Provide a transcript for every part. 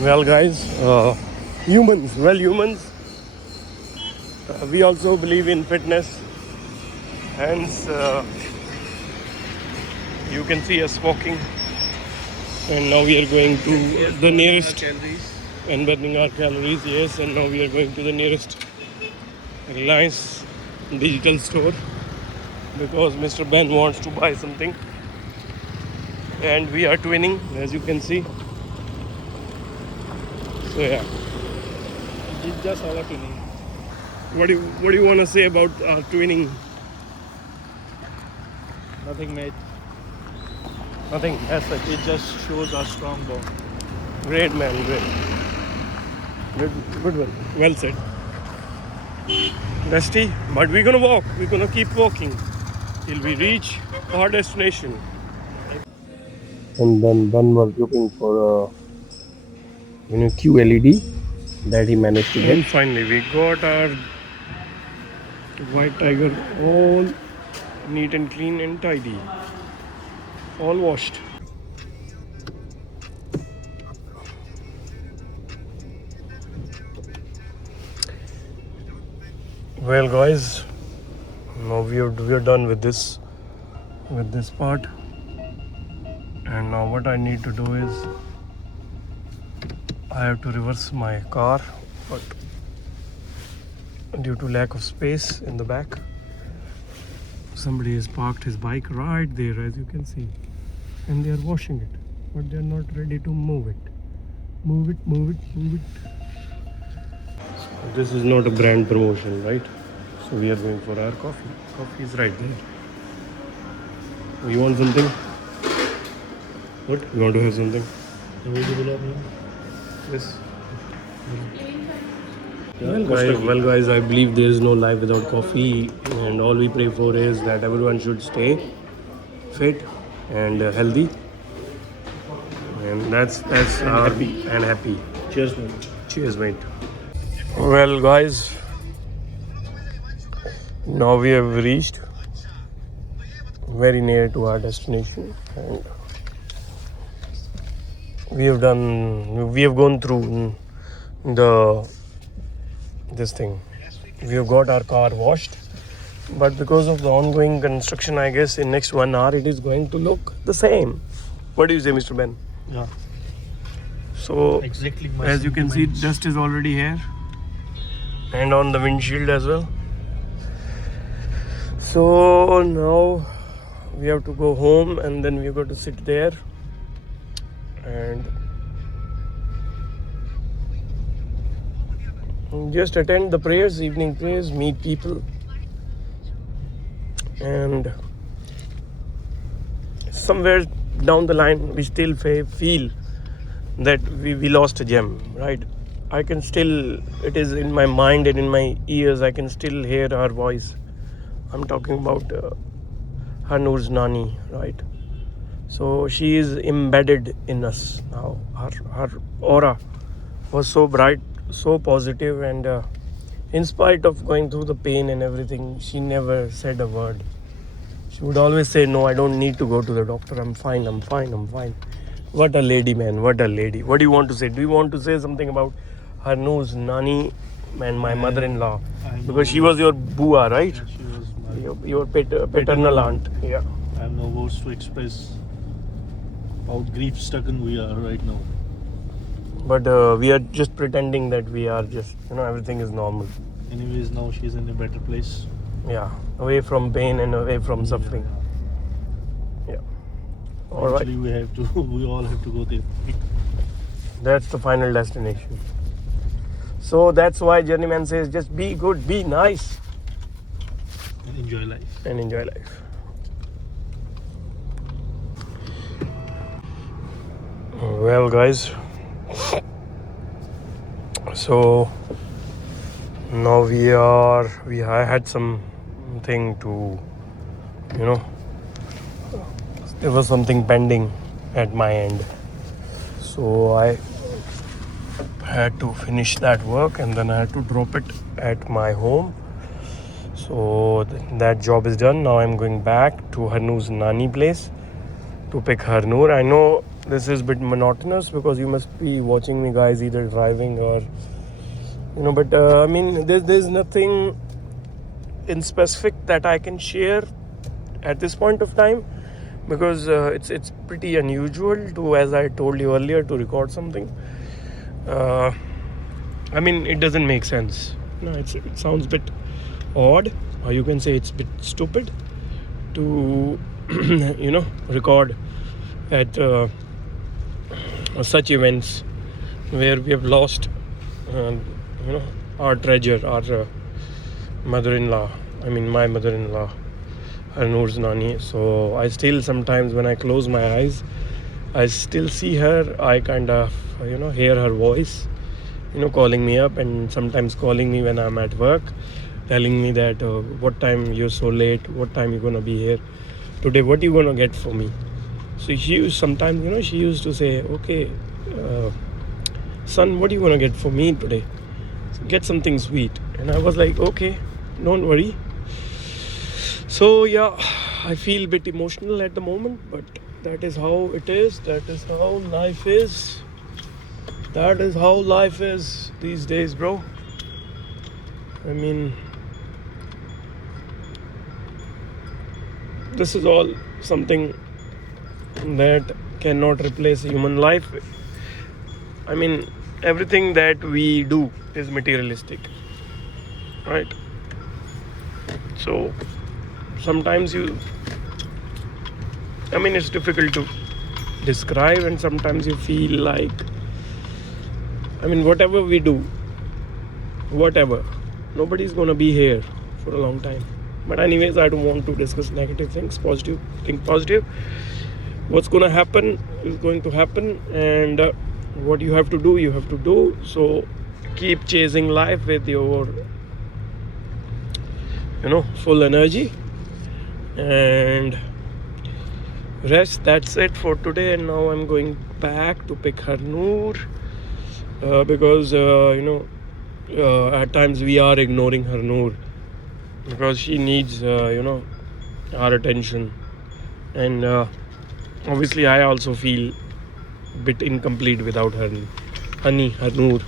Well, guys, humans, we also believe in fitness. Hence, you can see us walking, and now we are going to the nearest and burning our calories. Yes, and now we are going to the nearest Reliance digital store because Mr. Ben wants to buy something, and we are twinning, as you can see. So yeah, It's just our tuning. what do you want to say about twinning? Nothing mate. Nothing as such. It just shows our strong bond. Great man, great. Good one. Well said. Dusty, but we're gonna walk. We're gonna keep walking till we reach our destination. And then Ben was looking for a QLED that he managed to get. And finally, we got our white tiger all neat and clean and tidy, all washed. Well, guys, now we're done with this part, and now what I need to do is I have to reverse my car, but due to lack of space in the back, somebody has parked his bike right there, as you can see, and they are washing it, but they are not ready to move it. Move it. This is not a brand promotion, right? So we are going for our coffee. Coffee is right there. You want something? What? You want to have something? Yes. Well, guys, I believe there is no life without coffee, and all we pray for is that everyone should stay fit and healthy, and that's our and happy. Cheers, mate. Cheers, mate. Well, guys, now we have reached very near to our destination, and we have gone through this thing. We have got our car washed, but because of the ongoing construction, I guess in next 1 hour it is going to look the same. What do you say, Mr. Ben? Yeah. So Exactly. as you can see, dust is already here and on the windshield as well. So now we have to go home, and then we've got to sit there and just attend the prayers, evening prayers, meet people, and somewhere down the line we still feel that we lost a gem, right? I can still, it is in my mind and in my ears, I can still hear her voice. I'm talking about Harnoor's Nani, right? So she is embedded in us now. Her aura was so bright, so positive, and in spite of going through the pain and everything, she never said a word. She would always say, no, I don't need to go to the doctor. I'm fine. What a lady, man. What a lady. What do you want to say? Do you want to say something about Harnoor's Nani and my mother-in-law? Because she was your bua, right? Yeah, she was my Your paternal aunt. Yeah. I have no words to express how grief-stricken we are right now. But we are just pretending that we are just, everything is normal. Anyways, now she's in a better place. Yeah. Away from pain and away from suffering. Yeah. All right. Actually, we all have to go there. That's the final destination. So that's why Journeyman says just be good, be nice, And enjoy life. and enjoy life. Well, guys, so now I had something to, there was something pending at my end. So I had to finish that work, and then I had to drop it at my home. So that job is done. Now I'm going back to Harnoor's Nani place to pick Harnoor. I know this is a bit monotonous because you must be watching me guys either driving or but I mean there's nothing in specific that I can share at this point of time, because it's pretty unusual to, as I told you earlier, to record something. I mean, it doesn't make sense. No, it sounds a bit odd, or you can say it's a bit stupid to record at such events where we have lost our treasure, our mother-in-law. I mean, my mother-in-law, Harnoor's Nani. So I still sometimes, when I close my eyes, I still see her. I kind of hear her voice calling me up, and sometimes calling me when I'm at work, telling me that what time you're so late, what time you're gonna be here today, what you gonna get for me. So she used sometimes she used to say, okay, son, what are you gonna get for me today? Get something sweet. And I was like, okay, don't worry. So yeah, I feel a bit emotional at the moment, but that is how it is. That is how life is. That is how life is these days, bro. I mean, this is all something that cannot replace human life. I mean, everything that we do is materialistic, right? So sometimes it's difficult to describe, and sometimes you feel like, whatever we do, nobody's gonna be here for a long time. But anyways, I don't want to discuss negative things. Positive, think positive. What's gonna happen is going to happen, and what you have to do, you have to do. So keep chasing life with your full energy and rest. That's it for today. And now I'm going back to pick Harnoor because at times we are ignoring Harnoor because she needs our attention, and obviously I also feel a bit incomplete without her honey, Harnoor.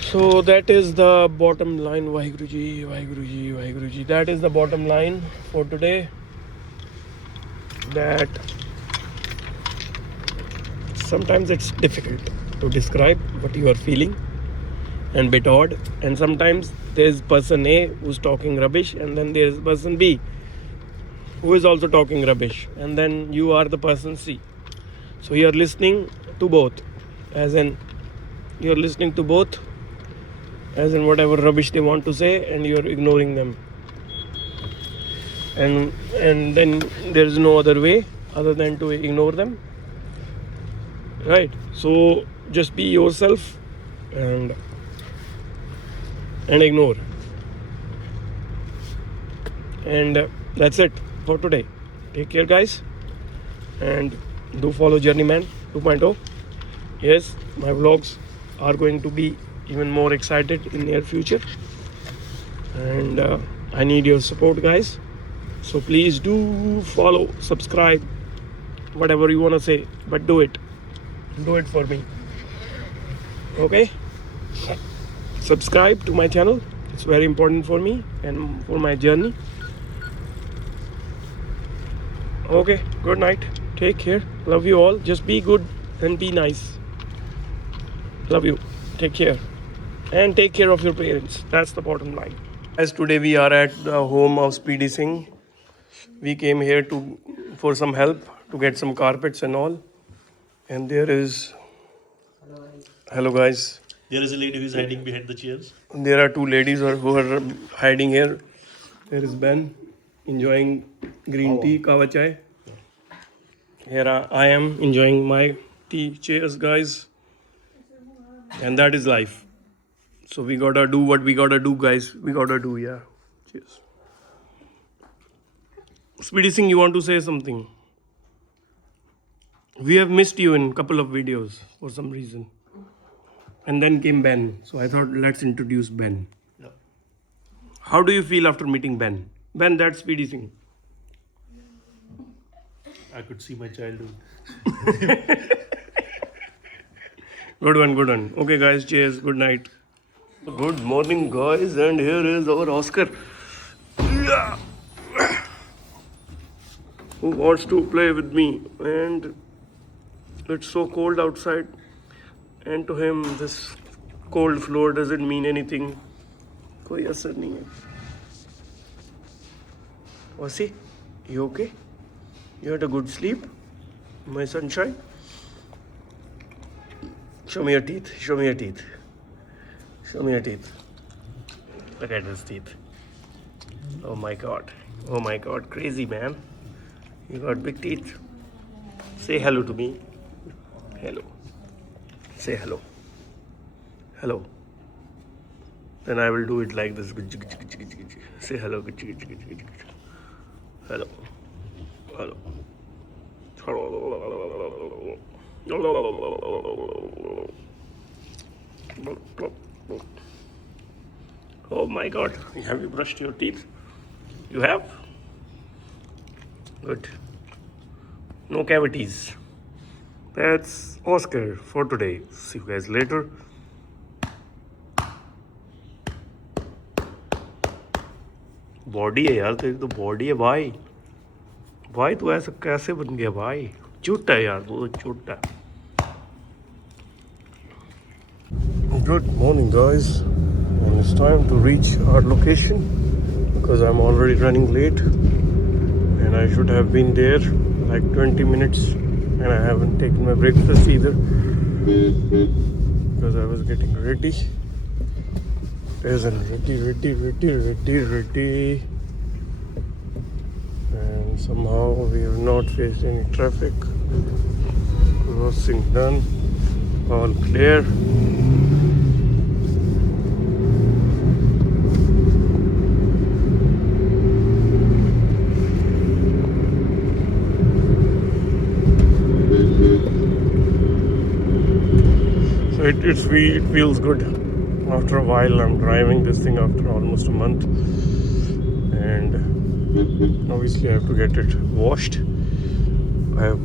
So that is the bottom line. Vaheguru Ji, Vaheguru Ji, Vaheguru Ji. That is the bottom line for today. That sometimes it's difficult to describe what you are feeling, and bit odd. And sometimes there's person A who's talking rubbish, and then there's person B who is also talking rubbish, and then you are the person C. So you're listening to both, as in whatever rubbish they want to say, and you're ignoring them. And then there's no other way other than to ignore them, right? So just be yourself and ignore, and that's it for today. Take care, guys, and do follow Journeyman 2.0. Yes, my vlogs are going to be even more excited in near future, and I need your support, guys. So please do follow, subscribe, whatever you want to say, but do it for me, okay? Subscribe to my channel. It's very important for me and for my journey. Okay, good night, take care, love you all. Just be good and be nice. Love you, take care, and take care of your parents. That's the bottom line. As today we are at the home of Speedy Singh. We came here for some help to get some carpets and all. And there is, hello guys. There is a lady who is hiding behind the chairs. There are two ladies who are hiding here. There is Ben enjoying green tea, kawa chai. Here I am enjoying my tea. Cheers, guys. And that is life. So we gotta do what we gotta do, guys. We gotta do, yeah. Cheers. Speedy Singh, you want to say something? We have missed you in a couple of videos for some reason. And then came Ben. So I thought, let's introduce Ben. Yeah. How do you feel after meeting Ben? Ben, that's Speedy Singh. I could see my childhood. Good one, good one. Okay, guys, cheers. Good night. Good morning, guys, and here is our Oscar. Yeah. Who wants to play with me? And it's so cold outside, and to him, this cold floor doesn't mean anything. कोई असर नहीं है. Wasi, you okay? You had a good sleep, my sunshine? Show me your teeth. Show me your teeth. Show me your teeth. Look at his teeth. Oh my god. Oh my god. Crazy, man. You got big teeth. Say hello to me. Hello. Say hello. Hello. Then I will do it like this. Say hello. Hello. Hello. Oh my god. Have you brushed your teeth? You have? Good. No cavities. That's Oscar for today. See you guys later. Body है यार, तेरी तो body है भाई. भाई तू ऐसा कैसे बन गया भाई? चुट्टा है यार, वो चुट्टा है. Good morning, guys, and it's time to reach our location because I'm already running late and I should have been there like 20 minutes and I haven't taken my breakfast either because I was getting ready. Isn't ready, and somehow we have not faced any traffic. Crossing done, all clear. So it feels good. After a while, I'm driving this thing after almost a month, and obviously I have to get it washed. I have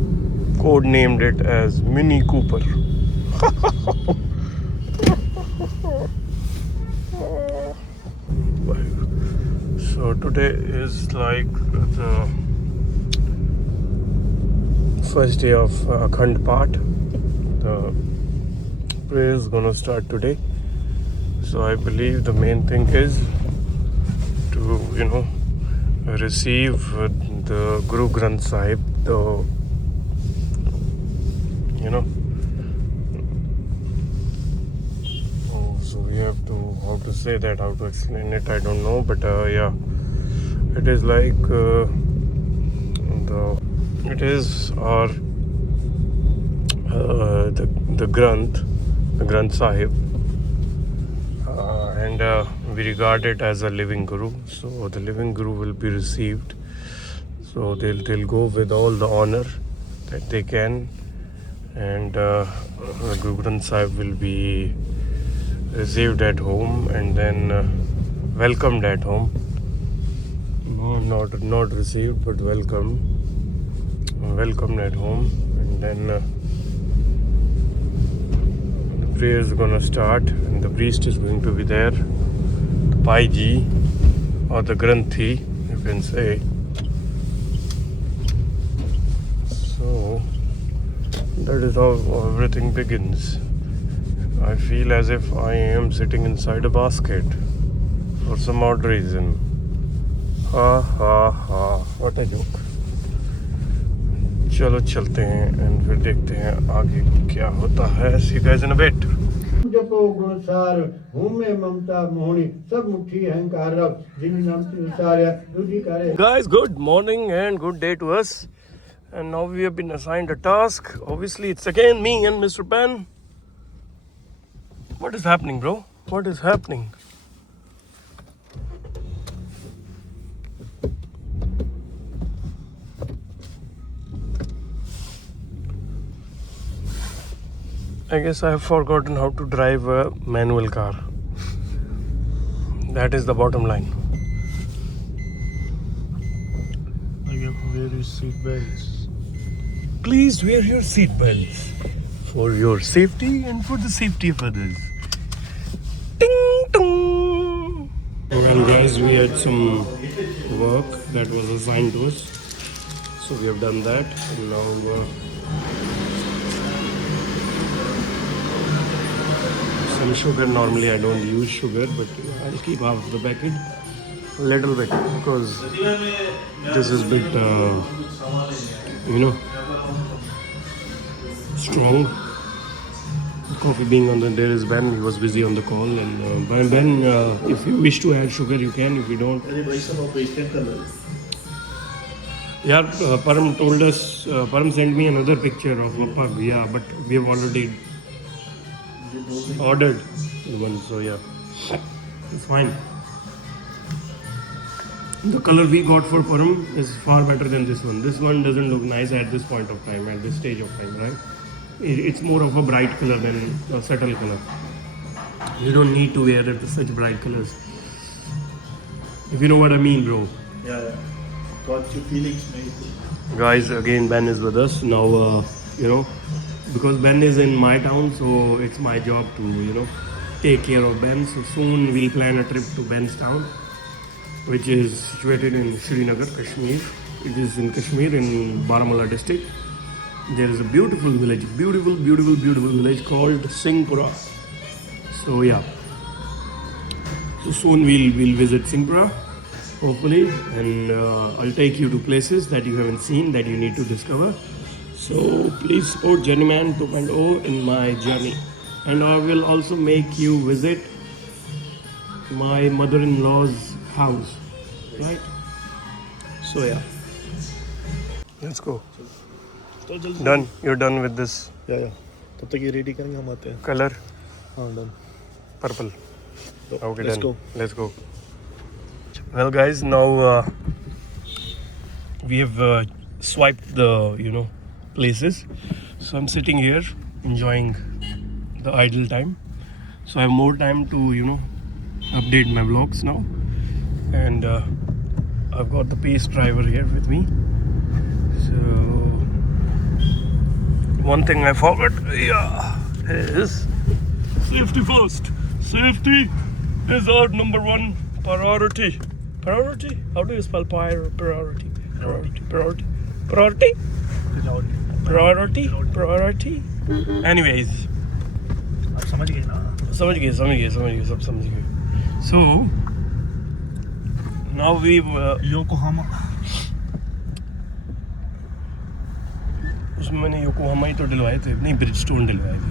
code named it as Mini Cooper. So today is like the first day of Akhand Path. The prayer is gonna start today. So I believe the main thing is to, receive the Guru Granth Sahib, so we have to, how to say that, how to explain it, I don't know, but yeah, it is like it is our the Granth Sahib. And we regard it as a living guru, so the living guru will be received, so they'll go with all the honor that they can, and Guru Granth Sahib will be received at home and then welcomed at home. No, not received, but welcomed at home, and then prayer is going to start and the priest is going to be there, the Paiji or the Granthi, you can say. So that is how everything begins. I feel as if I am sitting inside a basket for some odd reason. Ha ha ha, what a joke. चलो चलते हैं and फिर देखते हैं आगे क्या होता है. See you guys in a bit. जपो गुणसार हूमे ममता मोहनी सब मुट्ठी अहंकार रब जिन नाम से उतारा दूधी करे. Guys, good morning and good day to us. And now we have been assigned a task. Obviously, it's again me and Mr. Pan. What is happening, bro? What is happening? I guess I have forgotten how to drive a manual car. That is the bottom line. You have to wear your seat belts. please wear your seatbelts for your safety and for the safety of others. Ding dong. Well, guys, we had some work that was assigned to us, so we have done that. And now some sugar. Normally, I don't use sugar, but I'll keep half the packet, a little bit, because this is a bit, strong. Coffee being on there is Ben. He was busy on the call, and Ben, if you wish to add sugar, you can. If you don't, yeah. Param told us. Param sent me another picture of a pug. Yeah, but we have already ordered one, so yeah, it's fine. The color we got for Param is far better than this one. This one doesn't look nice at this point of time, at this stage of time, right? It's more of a bright color than a subtle color. You don't need to wear it such bright colors. If you know what I mean, bro. Yeah. Got your feelings, mate. Guys, again, Ben is with us now. Because Ben is in my town, so it's my job to take care of Ben. So soon we'll plan a trip to Ben's town, which is situated in Srinagar, Kashmir. It is in Kashmir, in Baramulla district. There is a beautiful village, beautiful village called Singhpura. So yeah, so soon we'll visit Singhpura, hopefully, and I'll take you to places that you haven't seen, that you need to discover. So please support Journeyman 2.0 in my journey, and I will also make you visit my mother-in-law's house, right? So yeah, let's go. Done. You're done with this Yeah. तब तक ये ready करेंगे, हम आते हैं. color, हाँ, done. purple. Okay, let's done. go. Let's go. Well, guys, now we have swiped the places. So I'm sitting here enjoying the idle time. So I have more time to update my vlogs now, and I've got the pace driver here with me. So one thing I forgot, is safety first. Safety is our number one priority. Priority? How do you spell priority? Priority? Anyways. आप समझ गए ना? समझ गए, सब समझ गए. So now we've Yokohama. उसमें मैंने योकोहामा ही तो डलवाए थे, नहीं ब्रिजस्टोन डलवाए थे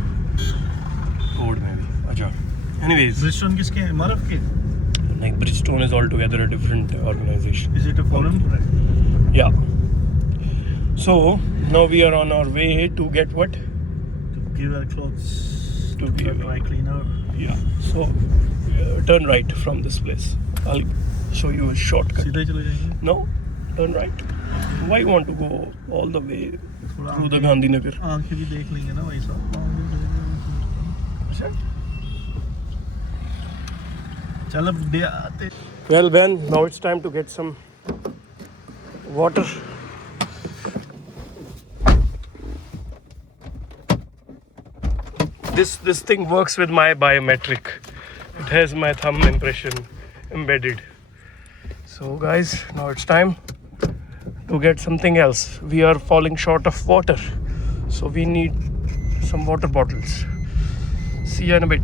कोड में भी. अच्छा, anyways, ब्रिजस्टोन किसके हैं? MRF के? like Bridgestone is altogether a different organization. Is it a foreign brand? Yeah. So now we are on our way to get what? To give our clothes To to give- a dry cleaner. Yeah. So turn right from this place. I'll show you a shortcut. सीधे चले जाएंगे. No, turn right. Why you want to go all the way थोड़ा through the Gandhinagar? आंखें भी देख लेंगे ना भाई साहब. चल अब दे आते. Well, Ben, now it's time to get some water. This thing works with my biometric. It has my thumb impression embedded. So guys, now it's time to get something else. We are falling short of water, so we need some water bottles. See you in a bit.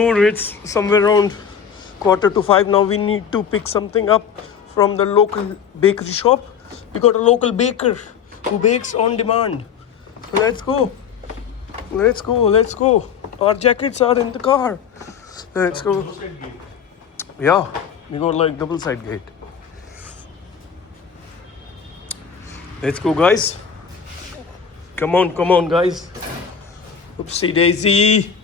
It's somewhere around 4:45 now. We need to pick something up from the local bakery shop. We got a local baker who bakes on demand. Let's go. Our jackets are in the car. Let's go. Yeah, we got like double side gate. Let's go, guys. Come on, guys. Oopsie daisy.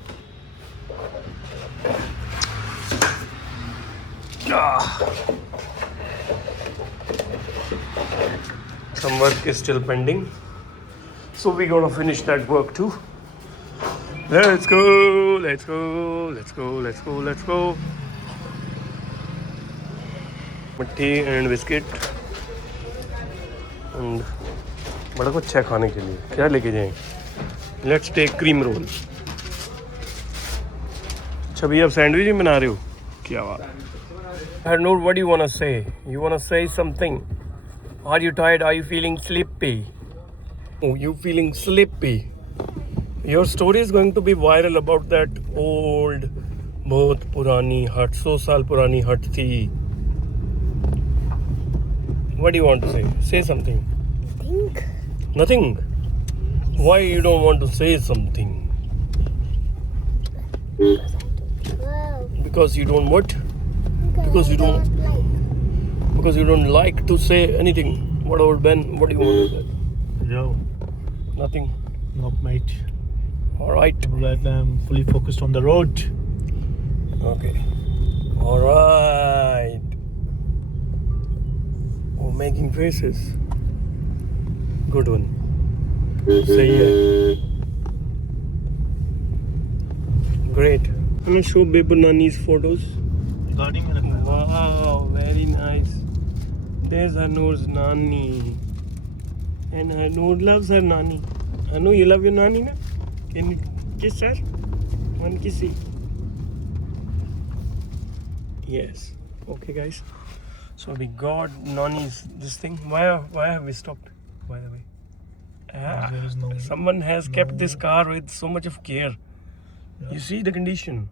Some work is still pending, so we're gonna finish that work too. Let's go. मट्ठी and biscuit and बड़ा कुछ है खाने के लिए. क्या लेके जाएं? Let's take cream roll. अच्छा भैया आप सैंडविच भी बना रहे हो? क्या बात. Harnoor, what do you want to say? You want to say something? Are you tired? Are you feeling sleepy? Oh, you feeling sleepy? Your story is going to be viral about that old, बहुत पुरानी hut, 100 साल पुरानी hut थी. What do you want to say? Say something. Think. Nothing. Why you don't want to say something? Well, Because you don't what? Because you don't. like. Because you don't like to say anything. What about Ben? What do you want to say? Yo, Nothing. not mate. All right. Right now I'm fully focused on the road. Okay. All right. Oh, making faces. Good one. Say yeah. Great. I'm gonna show Babu Nani's photos. गाड़ी में रखा है. Wow, very nice. There's Harnoor's Nani. And Harnoor loves her Nani. Harnoor, you love your Nani, na? Can you kiss her? One kissy. Yes. Okay, guys. So we got Nani's this thing. Why have we stopped? By the way, There is no. someone has kept this car with so much of care. You see the condition.